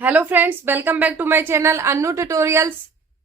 Hello friends, welcome back to my channel Annu tutorials.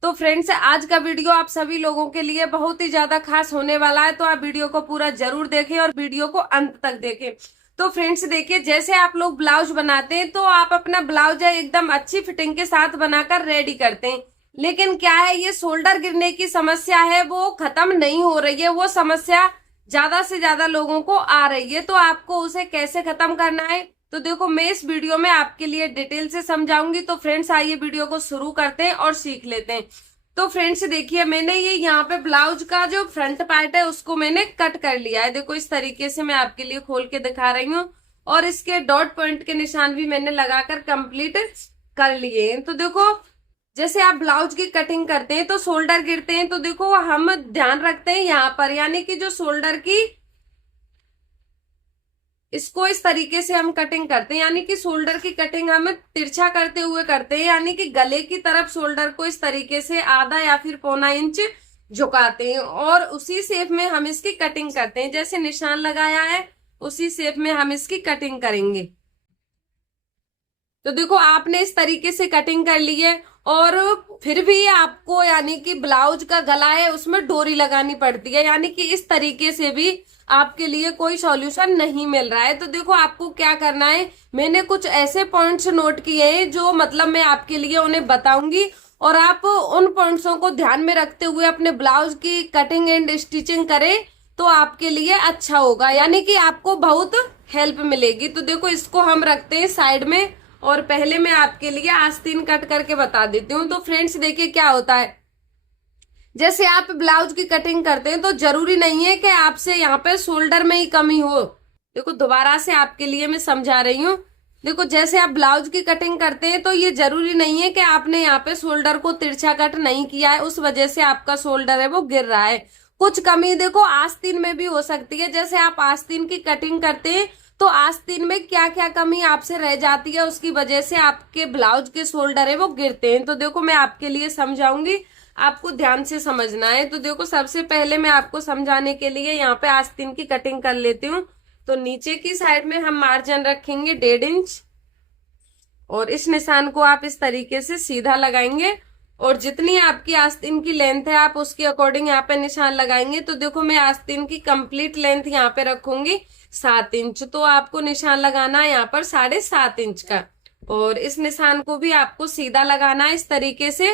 तो friends, आज का वीडियो आप सभी लोगों के लिए बहुत ही ज्यादा खास होने वाला है, तो आप वीडियो को पूरा जरूर देखें और वीडियो को अंत तक देखें। तो फ्रेंड्स देखिए, जैसे आप लोग ब्लाउज बनाते हैं तो आप अपना ब्लाउज एकदम अच्छी फिटिंग के साथ बनाकर रेडी करते हैं, लेकिन क्या है, ये शोल्डर गिरने की समस्या है वो खत्म नहीं हो रही है। वो समस्या ज्यादा से ज्यादा लोगों को आ रही है, तो आपको उसे कैसे खत्म करना है तो देखो, मैं इस वीडियो में आपके लिए डिटेल से समझाऊंगी। तो फ्रेंड्स आइए वीडियो को शुरू करते हैं और सीख लेते हैं। तो फ्रेंड्स देखिए, मैंने ये यहाँ पे ब्लाउज का जो फ्रंट पार्ट है उसको मैंने कट कर लिया है। देखो इस तरीके से मैं आपके लिए खोल के दिखा रही हूँ, और इसके डॉट पॉइंट के निशान भी मैंने लगाकर कंप्लीट कर लिए हैं। तो देखो, जैसे आप ब्लाउज की कटिंग करते हैं तो शोल्डर गिरते हैं, तो देखो हम ध्यान रखते हैं यहाँ पर, यानी कि जो शोल्डर की, इसको इस तरीके से हम कटिंग करते हैं, यानी कि शोल्डर की कटिंग हम तिरछा करते हुए करते हैं, यानी कि गले की तरफ शोल्डर को इस तरीके से आधा या फिर पौना इंच झुकाते हैं, और उसी शेप में हम इसकी कटिंग करते हैं। जैसे निशान लगाया है उसी शेप में हम इसकी कटिंग करेंगे। तो देखो, आपने इस तरीके से कटिंग कर ली है, और फिर भी आपको यानी कि ब्लाउज का गला है उसमें डोरी लगानी पड़ती है, यानी कि इस तरीके से भी आपके लिए कोई सॉल्यूशन नहीं मिल रहा है। तो देखो, आपको क्या करना है, मैंने कुछ ऐसे पॉइंट्स नोट किए हैं जो मतलब मैं आपके लिए उन्हें बताऊंगी, और आप उन पॉइंट्सों को ध्यान में रखते हुए अपने ब्लाउज की कटिंग एंड स्टिचिंग करें तो आपके लिए अच्छा होगा, यानी कि आपको बहुत हेल्प मिलेगी। तो देखो, इसको हम रखते हैं साइड में, और पहले मैं आपके लिए आस्तीन कट करके बता देती हूँ। तो फ्रेंड्स देखिए क्या होता है, जैसे आप ब्लाउज की कटिंग करते हैं तो जरूरी नहीं है कि आपसे यहाँ पे शोल्डर में ही कमी हो। देखो दोबारा से आपके लिए मैं समझा रही हूँ। देखो, जैसे आप ब्लाउज की कटिंग करते हैं तो ये जरूरी नहीं है कि आपने यहाँ पे शोल्डर को तिरछा कट नहीं किया है, उस वजह से आपका शोल्डर है वो गिर रहा है। कुछ कमी देखो आस्तीन में भी हो सकती है। जैसे आप आस्तीन की कटिंग करते हैं तो आस्तीन में क्या क्या कमी आपसे रह जाती है, उसकी वजह से आपके ब्लाउज के शोल्डर है वो गिरते हैं। तो देखो, मैं आपके लिए समझाऊंगी, आपको ध्यान से समझना है। तो देखो, सबसे पहले मैं आपको समझाने के लिए यहाँ पे आस्तीन की कटिंग कर लेती हूँ। तो नीचे की साइड में हम मार्जिन रखेंगे 1.5 इंच, और इस निशान को आप इस तरीके से सीधा लगाएंगे, और जितनी आपकी आस्तीन की लेंथ है आप उसके अकॉर्डिंग यहाँ पे निशान लगाएंगे। तो देखो, मैं आस्तीन की कंप्लीट लेंथ यहाँ पे रखूंगी 7 इंच, तो आपको निशान लगाना है यहाँ पर 7.5 इंच का, और इस निशान को भी आपको सीधा लगाना है इस तरीके से,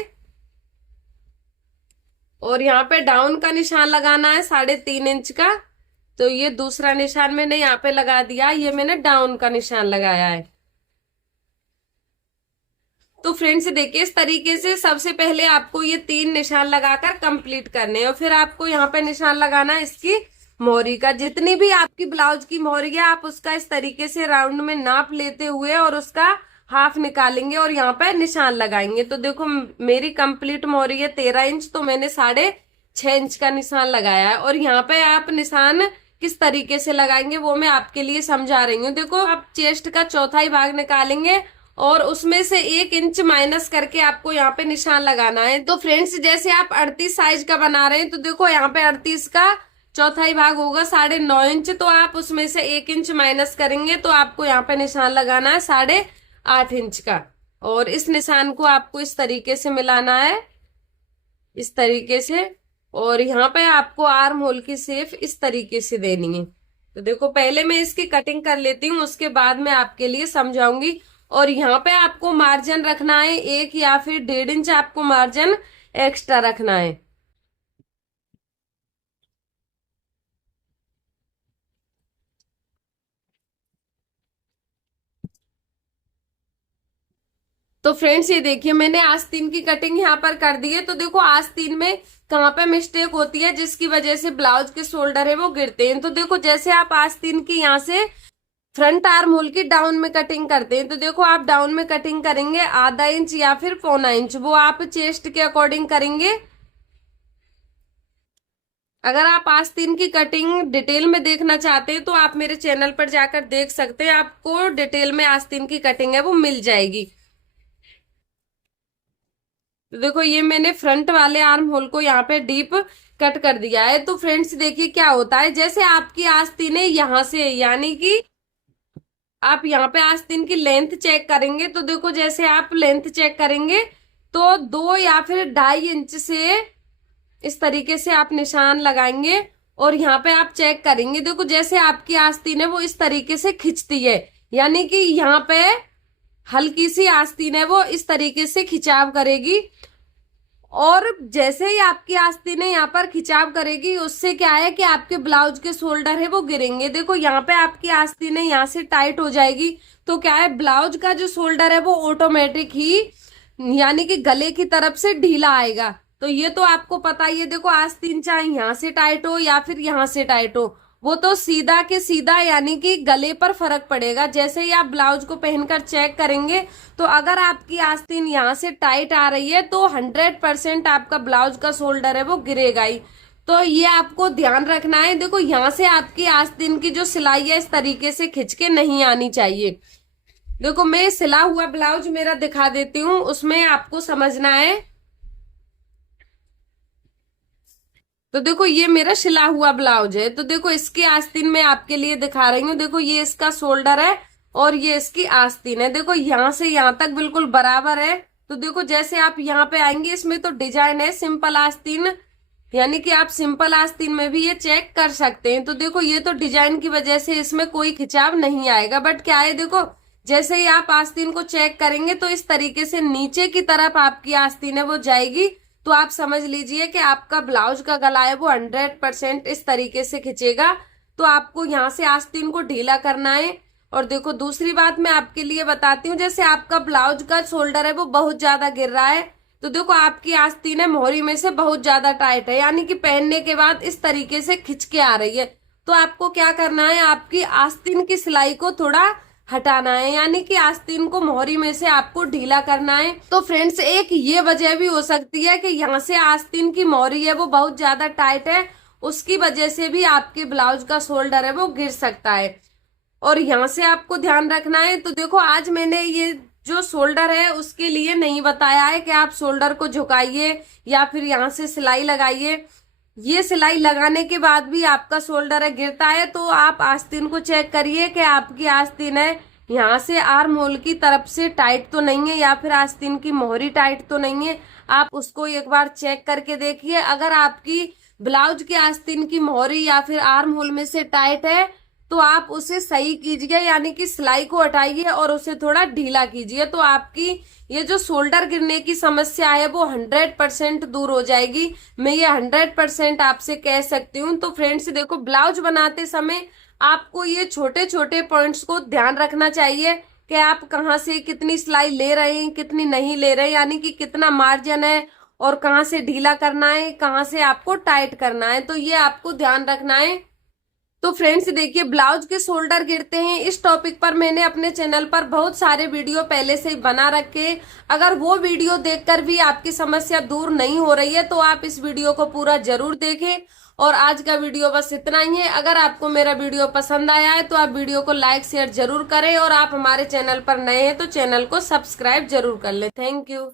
और यहाँ पे डाउन का निशान लगाना है 3.5 इंच का। तो ये दूसरा निशान मैंने यहाँ पे लगा दिया, ये मैंने डाउन का निशान लगाया है। तो फ्रेंड्स देखिए, इस तरीके से सबसे पहले आपको ये 3 निशान लगाकर कंप्लीट करने हैं, और फिर आपको यहाँ पे निशान लगाना है इसकी मोहरी का। जितनी भी आपकी ब्लाउज की मोहरी है आप उसका इस तरीके से राउंड में नाप लेते हुए और उसका हाफ निकालेंगे और यहाँ पे निशान लगाएंगे। तो देखो, मेरी कंप्लीट मोहरी है 13 इंच, तो मैंने 6.5 इंच का निशान लगाया है, और यहाँ पे आप निशान किस तरीके से लगाएंगे वो मैं आपके लिए समझा रही हूँ। देखो, आप चेस्ट का चौथाई भाग निकालेंगे और उसमें से 1 इंच माइनस करके आपको यहाँ पे निशान लगाना है। तो फ्रेंड्स, जैसे आप 38 साइज का बना रहे हैं तो देखो, यहाँ पे 38 का चौथाई भाग होगा 9.5 इंच, तो आप उसमें से 1 इंच माइनस करेंगे तो आपको यहाँ पे निशान लगाना है 8.5 इंच का, और इस निशान को आपको इस तरीके से मिलाना है, इस तरीके से, और यहाँ पे आपको आर्म होल की शेप इस तरीके से देनी है। तो देखो, पहले मैं इसकी कटिंग कर लेती हूँ, उसके बाद मैं आपके लिए समझाऊंगी। और यहाँ पे आपको मार्जिन रखना है 1 या फिर 1.5 इंच आपको मार्जिन एक्स्ट्रा रखना है। तो फ्रेंड्स ये देखिए, मैंने आस्तीन की कटिंग यहाँ पर कर दी है। तो देखो, आस्तीन में कहाँ पे मिस्टेक होती है जिसकी वजह से ब्लाउज के शोल्डर है वो गिरते हैं। तो देखो, जैसे आप आस्तीन की यहाँ से फ्रंट आर्म होल की डाउन में कटिंग करते हैं, तो देखो आप डाउन में कटिंग करेंगे आधा इंच या फिर पौना इंच, वो आप चेस्ट के अकॉर्डिंग करेंगे। अगर आप आस्तीन की कटिंग डिटेल में देखना चाहते हैं तो आप मेरे चैनल पर जाकर देख सकते हैं, आपको डिटेल में आस्तीन की कटिंग है वो मिल जाएगी। तो देखो, ये मैंने फ्रंट वाले आर्म होल को यहाँ पे डीप कट कर दिया है। तो फ्रेंड्स देखिए क्या होता है, जैसे आपकी आस्तीन है यहाँ से, यानी कि आप यहाँ पे आस्तीन की लेंथ चेक करेंगे तो देखो जैसे आप लेंथ चेक करेंगे तो 2 या फिर 2.5 इंच से इस तरीके से आप निशान लगाएंगे और यहाँ पे आप चेक करेंगे। देखो जैसे आपकी आस्तीन है वो इस तरीके से खिंचती है, यानी कि यहाँ पे हल्की सी आस्तीन है वो इस तरीके से खिंचाव करेगी। और जैसे ही आपकी आस्तीन यहाँ पर खिंचाव करेगी उससे क्या है कि आपके ब्लाउज के शोल्डर है वो गिरेंगे। देखो यहाँ पे आपकी आस्तीन यहाँ से टाइट हो जाएगी तो क्या है, ब्लाउज का जो शोल्डर है वो ऑटोमेटिक ही यानी कि गले की तरफ से ढीला आएगा। तो ये तो आपको पता ही है। देखो आस्तीन चाहे यहाँ से टाइट हो या फिर यहाँ से टाइट हो, वो तो सीधा के सीधा यानी कि गले पर फर्क पड़ेगा। जैसे ही आप ब्लाउज को पहनकर चेक करेंगे तो अगर आपकी आस्तीन यहाँ से टाइट आ रही है तो 100% आपका ब्लाउज का शोल्डर है वो गिरेगा ही। तो ये आपको ध्यान रखना है। देखो यहाँ से आपकी आस्तीन की जो सिलाई है इस तरीके से खिंच के नहीं आनी चाहिए। देखो मैं सिला हुआ ब्लाउज मेरा दिखा देती हूँ, उसमें आपको समझना है। तो देखो ये मेरा सिला हुआ ब्लाउज है, तो देखो इसकी आस्तीन मैं आपके लिए दिखा रही हूँ। देखो ये इसका शोल्डर है और ये इसकी आस्तीन है। देखो यहाँ से यहाँ तक बिल्कुल बराबर है। तो देखो जैसे आप यहाँ पे आएंगे, इसमें तो डिजाइन है सिंपल आस्तीन, यानी कि आप सिंपल आस्तीन में भी ये चेक कर सकते हैं। तो देखो ये तो डिजाइन की वजह से इसमें कोई खिंचाव नहीं आएगा, बट क्या है देखो जैसे ही आप आस्तीन को चेक करेंगे तो इस तरीके से नीचे की तरफ आपकी आस्तीन है वो जाएगी। तो आप समझ लीजिए कि आपका ब्लाउज का गला है वो 100% इस तरीके से खिंचेगा। तो आपको यहाँ से आस्तीन को ढीला करना है। और देखो दूसरी बात मैं आपके लिए बताती हूँ, जैसे आपका ब्लाउज का शोल्डर है वो बहुत ज्यादा गिर रहा है तो देखो आपकी आस्तीन है मोहरी में से बहुत ज्यादा टाइट है, यानी कि पहनने के बाद इस तरीके से खिंच के आ रही है। तो आपको क्या करना है, आपकी आस्तीन की सिलाई को थोड़ा हटाना है, यानी कि आस्तीन को मोहरी में से आपको ढीला करना है। तो फ्रेंड्स एक ये वजह भी हो सकती है कि यहाँ से आस्तीन की मोहरी है वो बहुत ज्यादा टाइट है, उसकी वजह से भी आपके ब्लाउज का शोल्डर है वो गिर सकता है। और यहाँ से आपको ध्यान रखना है। तो देखो आज मैंने ये जो शोल्डर है उसके लिए नहीं बताया है कि आप शोल्डर को झुकाइए या फिर यहाँ से सिलाई लगाइए। ये सिलाई लगाने के बाद भी आपका शोल्डर है गिरता है तो आप आस्तीन को चेक करिए कि आपकी आस्तीन है यहाँ से आर्म होल की तरफ से टाइट तो नहीं है या फिर आस्तीन की मोहरी टाइट तो नहीं है। आप उसको एक बार चेक करके देखिए। अगर आपकी ब्लाउज की आस्तीन की मोहरी या फिर आर्म होल में से टाइट है तो आप उसे सही कीजिए, यानी कि सिलाई को हटाइए और उसे थोड़ा ढीला कीजिए। तो आपकी ये जो शोल्डर गिरने की समस्या है वो 100% दूर हो जाएगी। मैं ये 100% आपसे कह सकती हूँ। तो फ्रेंड्स देखो ब्लाउज बनाते समय आपको ये छोटे छोटे पॉइंट्स को ध्यान रखना चाहिए कि आप कहाँ से कितनी सिलाई ले रहे हैं, कितनी नहीं ले रहे हैं, यानी कि कितना मार्जिन है और कहाँ से ढीला करना है, कहाँ से आपको टाइट करना है। तो ये आपको ध्यान रखना है। तो फ्रेंड्स देखिए ब्लाउज के शोल्डर गिरते हैं, इस टॉपिक पर मैंने अपने चैनल पर बहुत सारे वीडियो पहले से ही बना रखे। अगर वो वीडियो देखकर भी आपकी समस्या दूर नहीं हो रही है तो आप इस वीडियो को पूरा जरूर देखें। और आज का वीडियो बस इतना ही है। अगर आपको मेरा वीडियो पसंद आया है तो आप वीडियो को लाइक शेयर जरूर करें और आप हमारे चैनल पर नए हैं तो चैनल को सब्सक्राइब जरूर कर लें। Thank you.